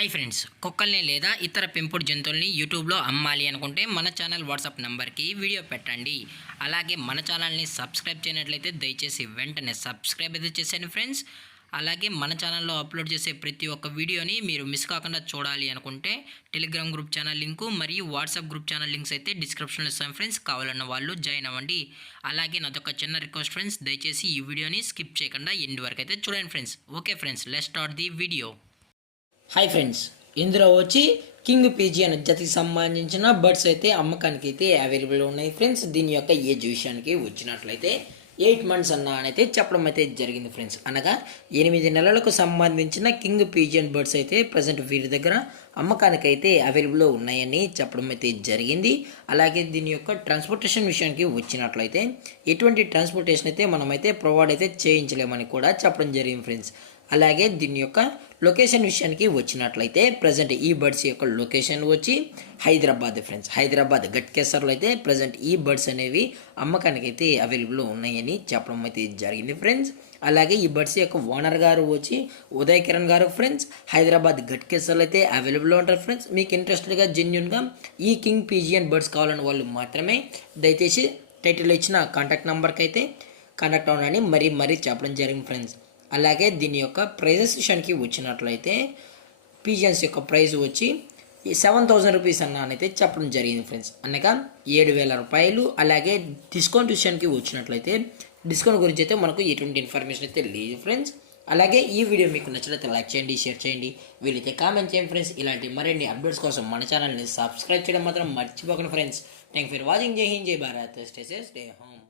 Hi friends, కుక్కల్ని లేదా ఇతర పెంపుడు జంతువుల్ని యూట్యూబ్లో అమ్మాలి అనుకుంటే మన ఛానల్ వాట్సాప్ నెంబర్కి వీడియో పెట్టండి. అలాగే మన ఛానల్ని సబ్స్క్రైబ్ చేయనట్లయితే దయచేసి వెంటనే సబ్స్క్రైబ్ అయితే చేసేయండి ఫ్రెండ్స్. అలాగే మన ఛానల్లో అప్లోడ్ చేసే ప్రతి ఒక్క వీడియోని మీరు మిస్ కాకుండా చూడాలి అనుకుంటే టెలిగ్రామ్ గ్రూప్ ఛానల్ లింకు మరియు వాట్సాప్ గ్రూప్ ఛానల్ లింక్స్ అయితే డిస్క్రిప్షన్లో ఇస్తాను ఫ్రెండ్స్. కావాలన్న వాళ్ళు జాయిన్ అవ్వండి. అలాగే నాదొక చిన్న రిక్వెస్ట్ ఫ్రెండ్స్, దయచేసి ఈ వీడియోని స్కిప్ చేయకుండా ఎండ్ వరకు అయితే చూడండి friends. Okay friends, let's start the video. Hi friends, ఇందులో వచ్చి కింగ్ పీజియన్ జతికి సంబంధించిన బర్డ్స్ అయితే అమ్మకానికి అయితే అవైలబుల్ ఉన్నాయి ఫ్రెండ్స్. దీని యొక్క ఏజ్ విషయానికి వచ్చినట్లయితే 8 months అయితే చెప్పడం అయితే జరిగింది ఫ్రెండ్స్. అనగా 8 నెలలకు సంబంధించిన కింగ్ పీజియన్ బర్డ్స్ అయితే ప్రజెంట్ వీరి దగ్గర అమ్మకానికి అయితే అవైలబుల్లో ఉన్నాయని చెప్పడం అయితే జరిగింది. అలాగే దీని యొక్క ట్రాన్స్పోర్టేషన్ విషయానికి వచ్చినట్లయితే ఎటువంటి ట్రాన్స్పోర్టేషన్ అయితే మనమైతే ప్రొవైడ్ అయితే చేయించలేమని కూడా చెప్పడం జరిగింది ఫ్రెండ్స్. అలాగే దీని యొక్క లొకేషన్ విషయానికి వచ్చినట్లయితే ప్రజెంట్ ఈ బర్డ్స్ యొక్క లొకేషన్ వచ్చి హైదరాబాద్ ఫ్రెండ్స్. హైదరాబాద్ గట్కేసర్లో అయితే ప్రజెంట్ ఈ బర్డ్స్ అనేవి అమ్మకానికి అయితే అవైలబుల్లో ఉన్నాయని చెప్పడం అయితే జరిగింది ఫ్రెండ్స్. అలాగే ఈ బర్డ్స్ యొక్క ఓనర్ గారు వచ్చి ఉదయ్ కిరణ్ గారు ఫ్రెండ్స్. హైదరాబాద్ గట్కేసర్లో అయితే అవైలబుల్లో ఉంటారు ఫ్రెండ్స్. మీకు ఇంట్రెస్టెడ్గా జెన్యున్గా ఈ కింగ్ పీజియన్ బర్డ్స్ కావాలని వాళ్ళు మాత్రమే దయచేసి టైటిల్లో ఇచ్చిన కాంటాక్ట్ నెంబర్కి అయితే కాంటాక్ట్ అవ్వాలని మరీ చెప్పడం జరిగింది ఫ్రెండ్స్. అలాగే దీని యొక్క ప్రైజెస్ విషయానికి వచ్చినట్లయితే పీజియన్స్ యొక్క ప్రైస్ వచ్చి 7,000 రూపీస్ అయితే చెప్పడం జరిగింది ఫ్రెండ్స్. అనగా 7,000 రూపాయలు. అలాగే డిస్కౌంట్ విషయానికి వచ్చినట్లయితే డిస్కౌంట్ గురించి అయితే మనకు ఎటువంటి ఇన్ఫర్మేషన్ అయితే లేదు ఫ్రెండ్స్. అలాగే ఈ వీడియో మీకు నచ్చినట్లయితే లైక్ చేయండి, షేర్ చేయండి, వీలైతే కామెంట్ చేయండి ఫ్రెండ్స్. ఇలాంటి మరిన్ని అప్డేట్స్ కోసం మన ఛానల్ని సబ్స్క్రైబ్ చేయడం మాత్రం మర్చిపోకండి ఫ్రెండ్స్. Thank for watching. జై హింద్, జై Bharat, stay safe, stay home.